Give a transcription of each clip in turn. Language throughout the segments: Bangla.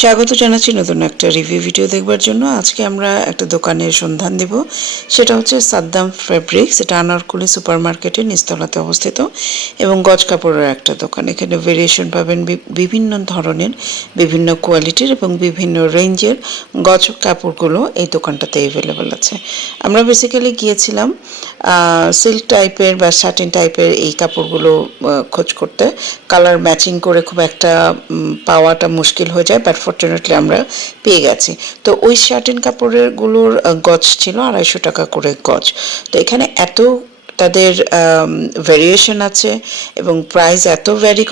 স্বাগত জানাচ্ছি নতুন একটা রিভিউ ভিডিও দেখবার জন্য। আজকে আমরা একটা দোকানের সন্ধান দেব। সেটা হচ্ছে সাদ্দাম ফ্যাব্রিক্স এটা আনারকুলি সুপার মার্কেটের নিস্তলাতে অবস্থিত এবং গজ কাপড়ের একটা দোকান। এখানে ভেরিয়েশন পাবেন বিভিন্ন ধরনের, বিভিন্ন কোয়ালিটির এবং বিভিন্ন রেঞ্জের গজ কাপড়গুলো এই দোকানটাতে অ্যাভেলেবেল আছে। আমরা বেসিক্যালি গিয়েছিলাম সিল্ক টাইপের বা শার্টিন টাইপের এই কাপড়গুলো খোঁজ করতে। কালার ম্যাচিং করে খুব একটা পাওয়াটা মুশকিল হয়ে যায় বাট ফর্চুনেটলি আমরা পেয়ে গেছি। তো ওই শার্টিন কাপড়েরগুলোর গজ ছিল আড়াইশো টাকা করে গজ। তো এখানে এত তাদের ভ্যারিয়েশন আছে এবং প্রাইস এত ভ্যারি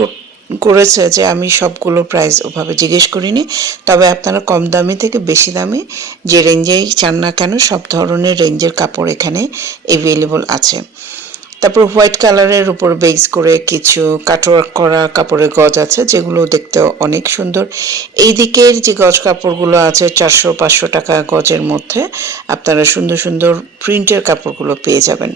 করেছে যে আমি সবগুলো প্রাইস ওভাবে জিজ্ঞেস করিনি। তবে আপনারা কম দামি থেকে বেশি দামি যে রেঞ্জেই চান না কেন, সব ধরনের রেঞ্জের কাপড় এখানে অ্যাভেলেবল আছে। তারপর হোয়াইট কালারের উপর বেস করে কিছু কাটওয়ার্ক করা কাপড়ের গজ আছে, যেগুলো দেখতে অনেক সুন্দর। এই দিকের যে গজ কাপড়গুলো আছে, চারশো পাঁচশো টাকা গজের মধ্যে আপনারা সুন্দর সুন্দর প্রিন্টের কাপড়গুলো পেয়ে যাবেন।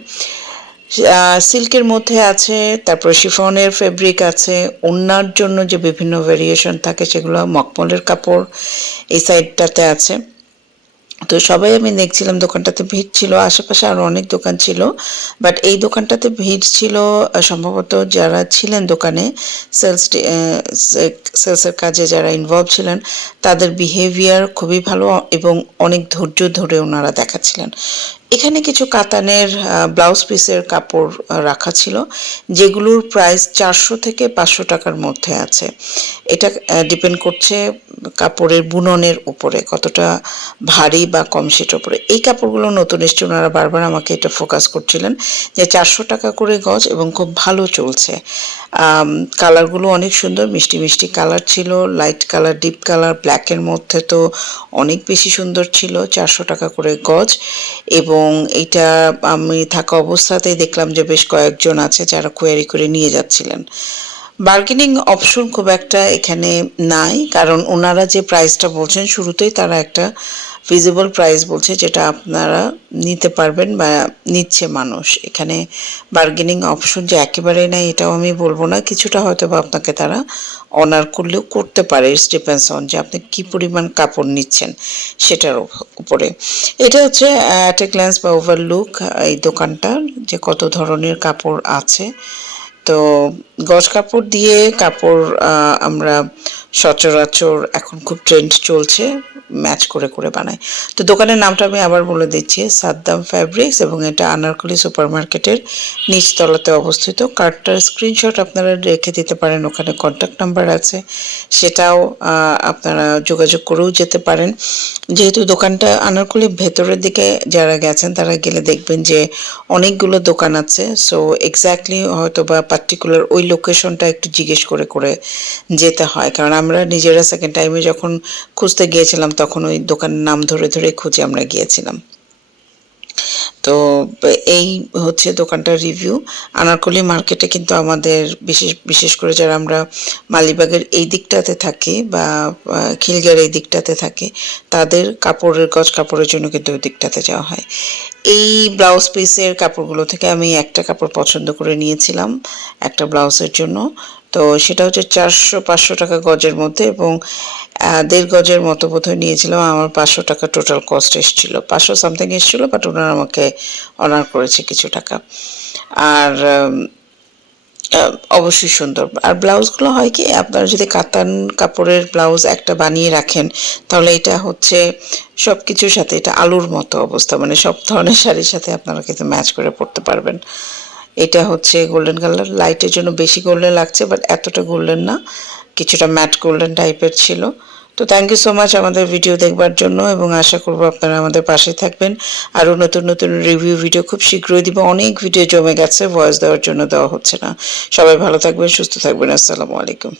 সিল্কের মধ্যে আছে, তারপর শিফনের ফেব্রিক আছে ওড়নার জন্য যে বিভিন্ন ভেরিয়েশন থাকে, সেগুলো মকমলের কাপড় এই সাইডটাতে আছে। তো সবাই আমি দেখছিলাম দোকানটাতে ভিড় ছিল, আশেপাশে আরও অনেক দোকান ছিল। বাট এই দোকানটাতে ভিড় ছিল সম্ভবত যারা ছিলেন দোকানে সেলস সেলসের কাজে যারা ইনভলভ ছিলেন, তাদের বিহেভিয়ার খুবই ভালো এবং অনেক ধৈর্য ধরে ওনারা দেখাচ্ছিলেন। এখানে কিছু কাতানের ব্লাউজ পিসের কাপড় রাখা ছিল, যেগুলোর প্রাইস চারশো থেকে পাঁচশো টাকার মধ্যে আছে। এটা ডিপেন্ড করছে কাপড়ের বুননের উপরে, কতটা ভারী বা কম সেটার উপরে। এই কাপড়গুলো নতুন এসছে, ওনারা বারবার আমাকে এটা ফোকাস করছিলেন যে চারশো টাকা করে গজ এবং খুব ভালো চলছে। কালারগুলো অনেক সুন্দর, মিষ্টি মিষ্টি কালার ছিল লাইট কালার ডিপ কালার ব্ল্যাকের মধ্যে তো অনেক বেশি সুন্দর ছিল, চারশো টাকা করে গজ। এবং এটা আমি থাকা অবস্থাতেই দেখলাম যে বেশ কয়েকজন আছে যারা কোয়ারি করে নিয়ে যাচ্ছিলেন। বার্গেনিং অপশন খুব একটা এখানে নাই, কারণ ওনারা যে প্রাইসটা বলছেন, শুরুতেই তারা একটা ফিজিবল প্রাইস বলছে যেটা আপনারা নিতে পারবেন বা নিচ্ছে মানুষ। এখানে বার্গেনিং অপশন যে একেবারে নাই, এটাও আমি বলব না। কিছুটা হয়তো বা আপনাকে তারা অনার করলেও করতে পারে ইটস ডিপেন্ডস অন যে আপনি কি পরিমাণ কাপড় নিচ্ছেন সেটার উপ- উপরে। এটা হচ্ছে অ্যাট এ গ্ল্যান্স বা ওভারলুক এই দোকানটার যে কত ধরনের কাপড় আছে। তো গজ কাপড় দিয়ে কাপড় আমরা সচরাচর এখন খুব ট্রেন্ড চলছে ম্যাচ করে করে বানায়। তো দোকানের নামটা আমি আবার বলে দিচ্ছি, সাদ্দাম ফ্যাব্রিক্স এবং এটা আনারকলি সুপার মার্কেটের নিচতলাতে অবস্থিত। কার্ডটার স্ক্রিনশট আপনারা রেখে দিতে পারেন, ওখানে কন্ট্যাক্ট নাম্বার আছে। সেটাও আপনারা যোগাযোগ করেও যেতে পারেন। যেহেতু দোকানটা আনারকলির ভেতরের দিকে যারা গেছেন, তারা গেলে দেখবেন যে অনেকগুলো দোকান আছে। সো এক্স্যাক্টলি হয়তো বা পার্টিকুলার ওই লোকেশনটা একটু জিজ্ঞেস করে করে যেতে হয়। কারণ আমরা নিজেরা সেকেন্ড টাইমে যখন খুঁজতে গিয়েছিলাম, তখন ওই দোকানের নাম ধরে ধরে খুঁজে আমরা গিয়েছিলাম। তো এই হচ্ছে দোকানটার রিভিউ আনারকলি মার্কেটে কিন্তু আমাদের বিশেষ বিশেষ করে যারা আমরা মালিবাগের এই দিকটাতে থাকি বা খিলগার এই দিকটাতে থাকি, তাদের কাপড়ের গজ কাপড়ের জন্য কিন্তু ওই দিকটাতে যাওয়া হয়। এই ব্লাউজ পিসের কাপড়গুলো থেকে আমি একটা কাপড় পছন্দ করে নিয়েছিলাম, একটা ব্লাউজের জন্য। তো সেটা হচ্ছে চারশো পাঁচশো টাকা গজের মধ্যে এবং দেড় গজের মতো বোধহয় নিয়েছিলাম। আমার পাঁচশো টাকা টোটাল কস্ট এসেছিল। পাঁচশো সামথিং এসেছিল বাট ওনারা আমাকে অনার করেছে কিছু টাকা। আর অবশ্যই সুন্দর। আর ব্লাউজগুলো হয় কি, আপনারা যদি কাতান কাপড়ের ব্লাউজ একটা বানিয়ে রাখেন, তাহলে এটা হচ্ছে সব কিছুর সাথে, এটা আলুর মতো অবস্থা। মানে সব ধরনের শাড়ির সাথে আপনারা কিন্তু ম্যাচ করে পরতে পারবেন। এটা হচ্ছে গোল্ডেন কালার লাইটের জন্য বেশি গোল্ডেন লাগছে বাট এতটা গোল্ডেন না। কিছুটা ম্যাট গোল্ডেন টাইপের ছিল। তো থ্যাংক ইউ সো মাচ আমাদের ভিডিও দেখবার জন্য, এবং আশা করব আপনারা আমাদের পাশে থাকবেন। আরও নতুন নতুন রিভিউ ভিডিও খুব শীঘ্রই দিব। অনেক ভিডিও জমে গেছে ভয়েস দেওয়ার জন্য দেওয়া হচ্ছে না। সবাই ভালো থাকবেন, সুস্থ থাকবেন। আসসালামু আলাইকুম।